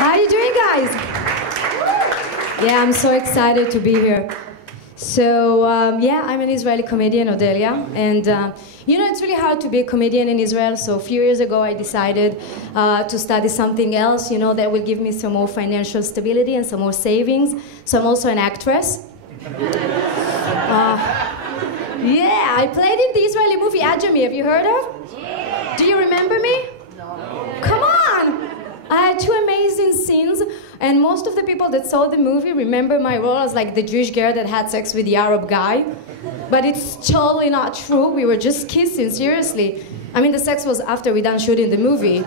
How you doing, guys? Yeah, I'm so excited to be here. So, yeah, I'm an Israeli comedian, Odelia, and you know, it's really hard to be a comedian in Israel, so a few years ago I decided to study something else, you know, that will give me some more financial stability and some more savings. So I'm also an actress. Yeah, I played in the Israeli movie Ajami, have you heard of? Yeah. Do you remember me? No. Come on! I had two amazing scenes, and most of the people that saw the movie remember my role as like the Jewish girl that had sex with the Arab guy. But it's totally not true. We were just kissing, seriously. I mean, the sex was after we done shooting the movie.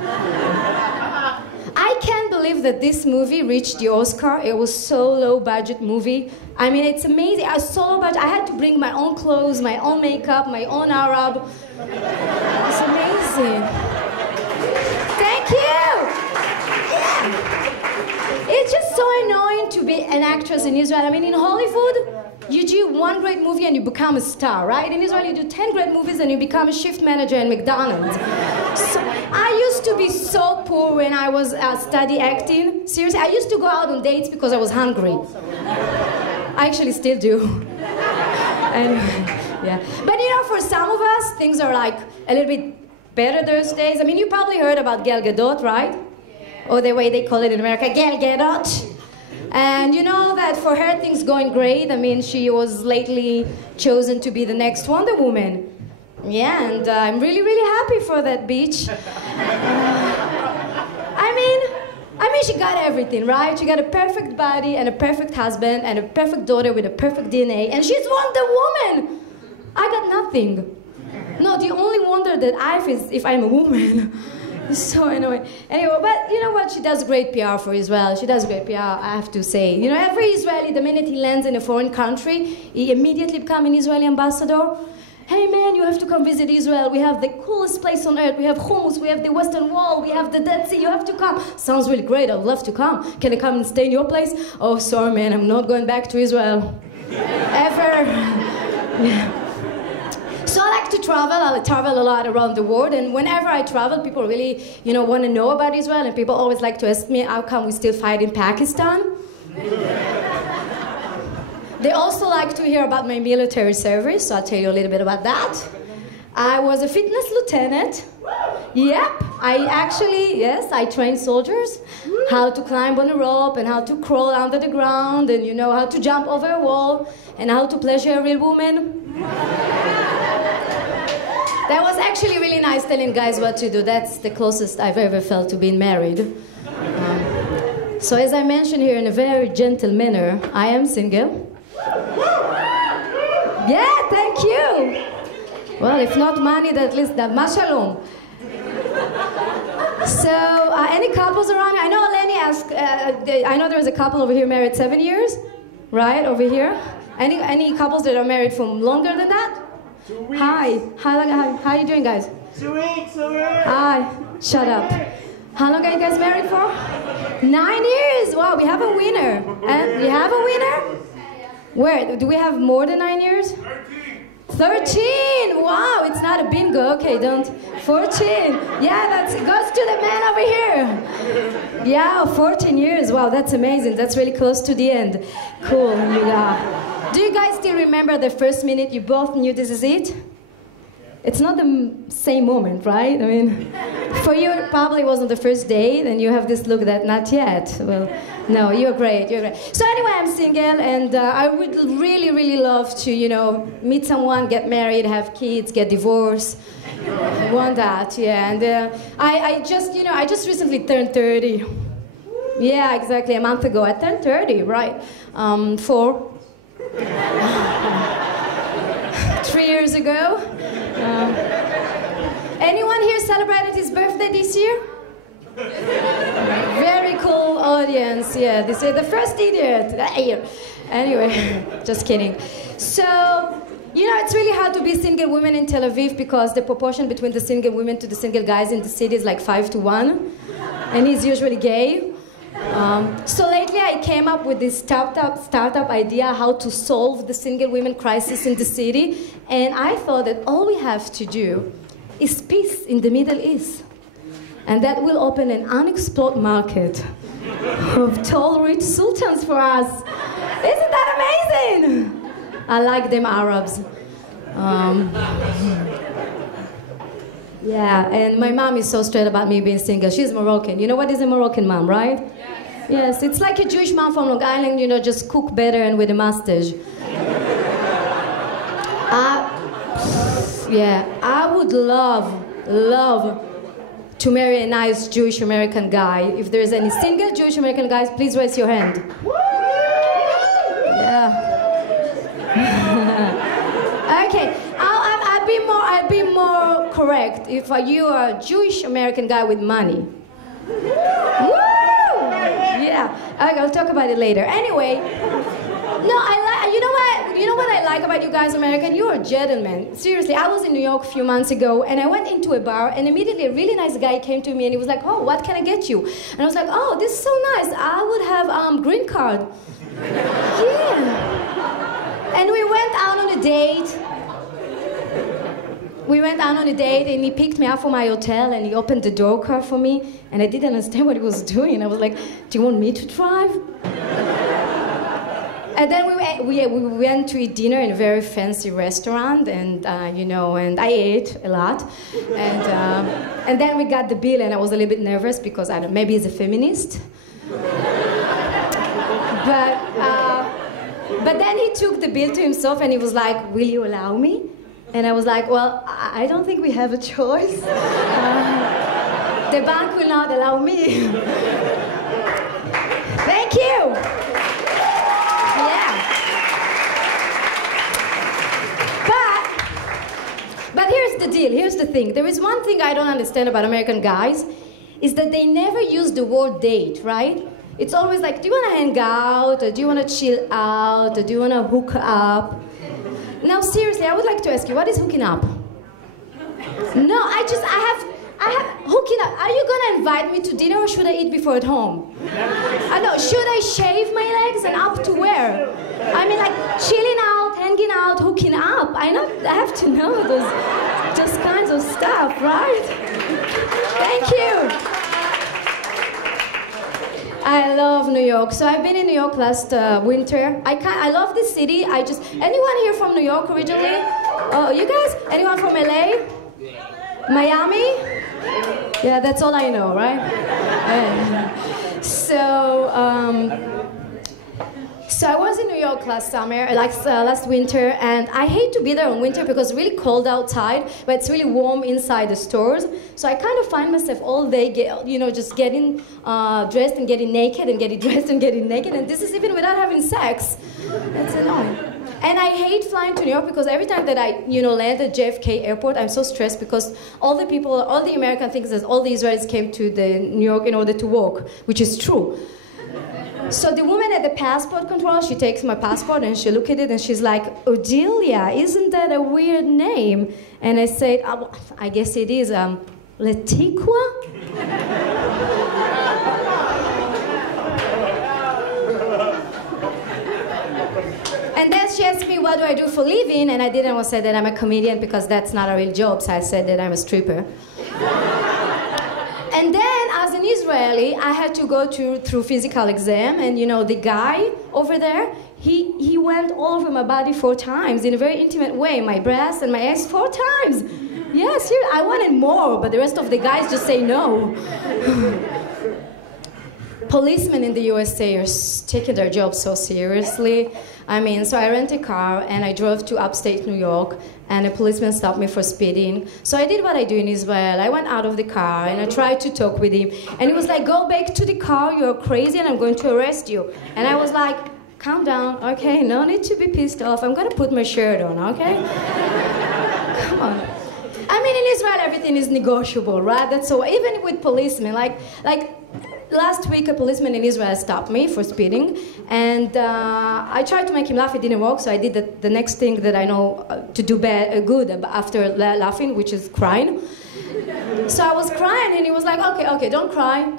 I can't believe that this movie reached the Oscar. It was so low budget movie. I mean, it's amazing. I was so low budget. I had to bring my own clothes, my own makeup, my own Arab. It's amazing. Thank you. It's just so annoying to be an actress in Israel. I mean, in Hollywood, you do one great movie and you become a star, right? In Israel, you do 10 great movies and you become a shift manager in McDonald's. So, I used to be so poor when I was studying acting. Seriously, I used to go out on dates because I was hungry. I actually still do. Anyway, yeah. But you know, for some of us, things are like a little bit better those days. I mean, you probably heard about Gal Gadot, right? Or the way they call it in America, Gal Gadot. And you know that for her, things going great. I mean, she was lately chosen to be the next Wonder Woman. Yeah, and I'm really, really happy for that bitch. I mean, she got everything, right? She got a perfect body and a perfect husband and a perfect daughter with a perfect DNA, and she's Wonder Woman. I got nothing. No, the only wonder that I have is if I'm a woman. It's so annoying. Anyway, but you know what? She does great PR for Israel. She does great PR, I have to say. You know, every Israeli, the minute he lands in a foreign country, he immediately becomes an Israeli ambassador. Hey man, you have to come visit Israel. We have the coolest place on earth. We have hummus, we have the Western Wall, we have the Dead Sea. You have to come. Sounds really great. I'd love to come. Can I come and stay in your place? Oh, sorry man, I'm not going back to Israel. Ever. Yeah. So I like to travel. I travel a lot around the world, and whenever I travel, people really, you know, want to know about Israel, and people always like to ask me, how come we still fight in Pakistan? They also like to hear about my military service, so I'll tell you a little bit about that. I was a fitness lieutenant. Yep, I trained soldiers how to climb on a rope and how to crawl under the ground, and you know, how to jump over a wall and how to pleasure a real woman. That was actually really nice telling guys what to do. That's the closest I've ever felt to being married. So as I mentioned here in a very gentle manner, I am single. Yeah, thank you. Well, if not money, then at least that mashalom. So, any couples around? I know Lenny asked, I know there's a couple over here married 7 years, right, over here? Any couples that are married for longer than that? 2 weeks. Hi, how are you doing, guys? 2 weeks. Hi, shut up. How long are you guys married for? 9 years. Wow, we have a winner. And we have a winner? Where? Do we have more than 9 years? 13. Wow, it's not a bingo. Okay, don't. 14. Yeah, that goes to the man over here. Yeah, 14 years. Wow, that's amazing. That's really close to the end. Cool. Yeah. Do you guys still remember the first minute you both knew this is it? It's not the same moment, right? I mean, for you it probably wasn't the first date, and you have this look that not yet. Well, no, you're great, you're great. So anyway, I'm single, and I would really, really love to, you know, meet someone, get married, have kids, get divorced. I want that, yeah. And I just recently turned 30. Yeah, exactly, a month ago. I turned 30, right? 3 years ago. Anyone here celebrated his birthday this year? Very cool audience, yeah. This is the first idiot. Anyway, just kidding. So, you know, it's really hard to be single women in Tel Aviv because the proportion between the single women to the single guys in the city is like 5-1. And he's usually gay. So lately I came up with this startup idea how to solve the single women crisis in the city, and I thought that all we have to do is peace in the Middle East, and that will open an unexplored market who've told rich sultans for us. Isn't that amazing? I like them Arabs. Yeah, and my mom is so straight about me being single. She's Moroccan. You know what is a Moroccan mom, right? Yes, it's like a Jewish mom from Long Island, you know, just cook better and with a mustache. I would love to marry a nice Jewish American guy. If there's any single Jewish American guys, please raise your hand. Yeah. Okay, I'd be more correct if you are a Jewish American guy with money. Woo! Yeah. Okay, I'll talk about it later. Anyway, no, you know what I like about you guys, American? You're gentlemen. Seriously, I was in New York a few months ago, and I went into a bar, and immediately a really nice guy came to me, and he was like, "Oh, what can I get you?" And I was like, "Oh, this is so nice. I would have green card." Yeah. And we went out on a date. And he picked me up from my hotel, and he opened the door car for me, and I didn't understand what he was doing. I was like, "Do you want me to drive?" And then we went to eat dinner in a very fancy restaurant, and and I ate a lot, and then we got the bill, and I was a little bit nervous because maybe he's a feminist, but then he took the bill to himself, and he was like, "Will you allow me?" And I was like, "Well, I don't think we have a choice. The bank will not allow me." Thank you. But here's the deal, here's the thing. There is one thing I don't understand about American guys, is that they never use the word date, right? It's always like, do you want to hang out, or do you want to chill out, or do you want to hook up? Now, seriously, I would like to ask you, what is hooking up? No, I have hooking up. Are you gonna invite me to dinner, or should I eat before at home? I know, should I shave my legs, and up to where? I mean, like, chilling out, hanging out, hooking up. I have to know those kinds of stuff, right? Thank you. I love New York. So I've been in New York last winter. I love this city. Anyone here from New York originally? Oh, you guys? Anyone from LA? Miami? Yeah, that's all I know, right? So I was in New York last summer, last winter, and I hate to be there in winter because it's really cold outside, but it's really warm inside the stores. So I kind of find myself all day, just getting dressed and getting naked and getting dressed and getting naked, and this is even without having sex. That's annoying. And I hate flying to New York because every time that I, land at JFK airport, I'm so stressed because all the American think that all the Israelis came to New York in order to walk, which is true. So the woman at the passport control, she takes my passport and she looks at it and she's like, "Odelia, isn't that a weird name?" And I said, "I guess it is, Letiqua?" And then she asked me, "What do I do for a living?" And I didn't want to say that I'm a comedian because that's not a real job, so I said that I'm a stripper. And then, as an Israeli, I had to go through physical exam, and the guy over there, he went all over my body 4 times in a very intimate way, my breasts and my ass 4 times. Yes, I wanted more, but the rest of the guys just say no. Policemen in the USA are taking their job so seriously. So I rented a car and I drove to upstate New York, and a policeman stopped me for speeding. So I did what I do in Israel. I went out of the car and I tried to talk with him, and he was like, "Go back to the car, you're crazy and I'm going to arrest you." And I was like, "Calm down, okay? No need to be pissed off. I'm gonna put my shirt on, okay?" Come on. In Israel everything is negotiable, right? That's so, even with policemen, like last week, a policeman in Israel stopped me for speeding, and I tried to make him laugh. It didn't work, so I did the next thing that I know to do good after laughing, which is crying. So I was crying, and he was like, "Okay, don't cry. I'm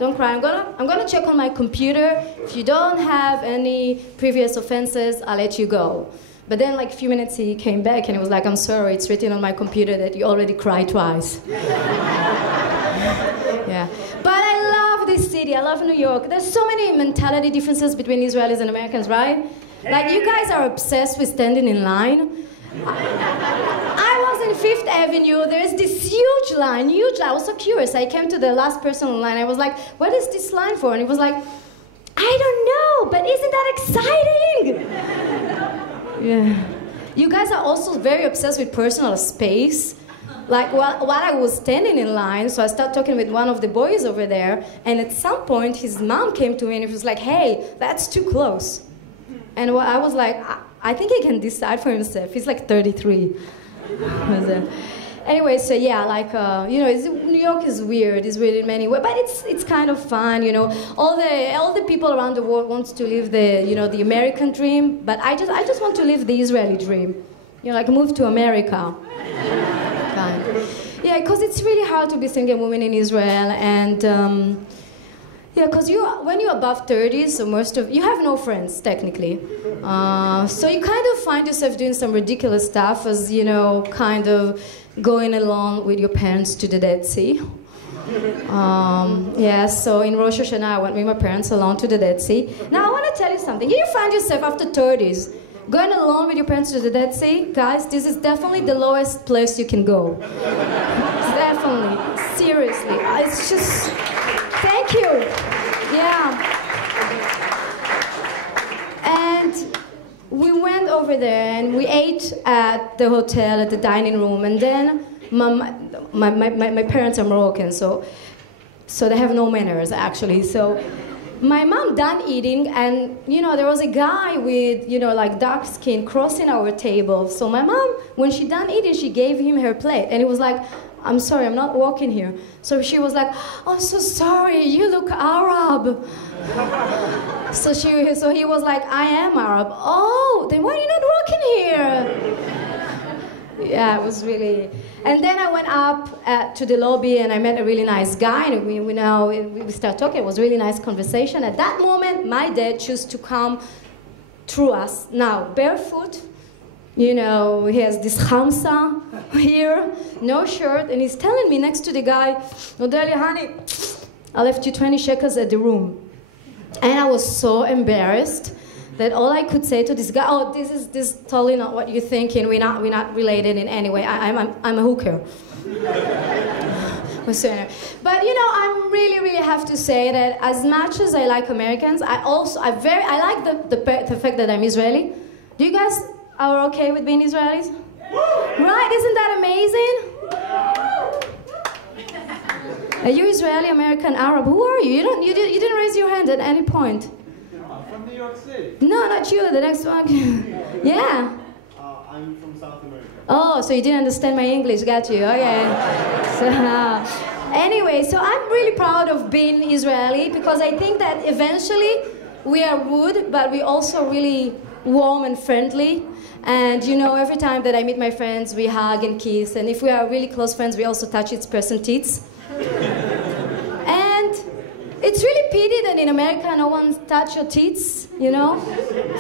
gonna check on my computer. If you don't have any previous offenses, I'll let you go." But then, a few minutes, he came back, and he was like, "I'm sorry, it's written on my computer that you already cried twice." Yeah. But I love this city. I love New York. There's so many mentality differences between Israelis and Americans, right? Like, you guys are obsessed with standing in line. I was in Fifth Avenue. There's this huge line, huge line. I was so curious. I came to the last person in line. I was like, what is this line for? And he was like, I don't know, but isn't that exciting? Yeah. You guys are also very obsessed with personal space. Like, while I was standing in line, so I started talking with one of the boys over there, and at some point, his mom came to me and he was like, hey, that's too close. And I was like, I think he can decide for himself. He's like 33. Anyway, so yeah, like, you know, New York is weird. It's weird in many ways, but it's kind of fun, you know. All the people around the world wants to live the, you know, the American dream, but I just want to live the Israeli dream. You know, like move to America. Kind. Yeah, because it's really hard to be single woman in Israel, and yeah, because when you're above 30, so you have no friends technically, so you kind of find yourself doing some ridiculous stuff, as you know, kind of going along with your parents to the Dead Sea. Yeah, so in Rosh Hashanah, I went with my parents along to the Dead Sea. Now I want to tell you something. You find yourself after 30s going along with your parents to the Dead Sea, guys, this is definitely the lowest place you can go. Definitely, seriously. It's just, thank you. Yeah. And we went over there and we ate at the hotel, at the dining room, and then my parents are Moroccan, so they have no manners, actually. So my mom done eating, and you know, there was a guy with, you know, like dark skin crossing our table. So my mom, when she done eating, she gave him her plate, and he was like, I'm sorry, I'm not walking here. So she was like, I'm so sorry, you look Arab. So he was like, I am Arab. Oh, then why are you not walking here? Yeah, it was really. And then I went up to the lobby and I met a really nice guy, and we started talking. It was a really nice conversation. At that moment, my dad chose to come through us. Now, barefoot, you know, he has this khamsa here, no shirt, and he's telling me next to the guy, Odelia, honey, I left you 20 shekels at the room. And I was so embarrassed that all I could say to this guy, oh, this is totally not what you're thinking. We're not related in any way. I'm a hooker. But you know, I really have to say that as much as I like Americans, I like the fact that I'm Israeli. Do you guys are okay with being Israelis? Right? Isn't that amazing? Are you Israeli, American, Arab? Who are you? You didn't raise your hand at any point. From New York City. No, not you. The next one. Yeah. I'm from South America. Oh, so you didn't understand my English. Got you. Okay. So, anyway, so I'm really proud of being Israeli because I think that eventually we are rude, but we also really warm and friendly. And you know, every time that I meet my friends, we hug and kiss. And if we are really close friends, we also touch each person's teeth. And it's really pity that in America no one touch your teeth, you know?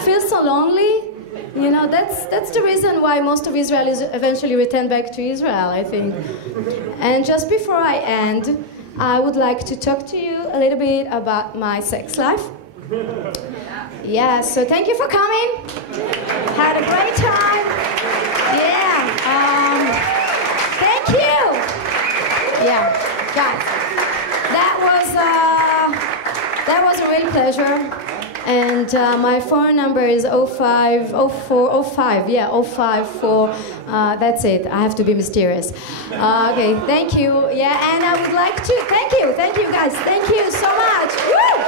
Feel so lonely. You know, that's the reason why most of Israelis eventually return back to Israel, I think. And just before I end, I would like to talk to you a little bit about my sex life. Yeah, so thank you for coming. Had a great time. Yeah. Thank you. Yeah, guys. That was a real pleasure. And my phone number is 050405. Yeah, 054. That's it. I have to be mysterious. Okay, thank you. Yeah, and I would like to thank you guys. Thank you so much. Woo!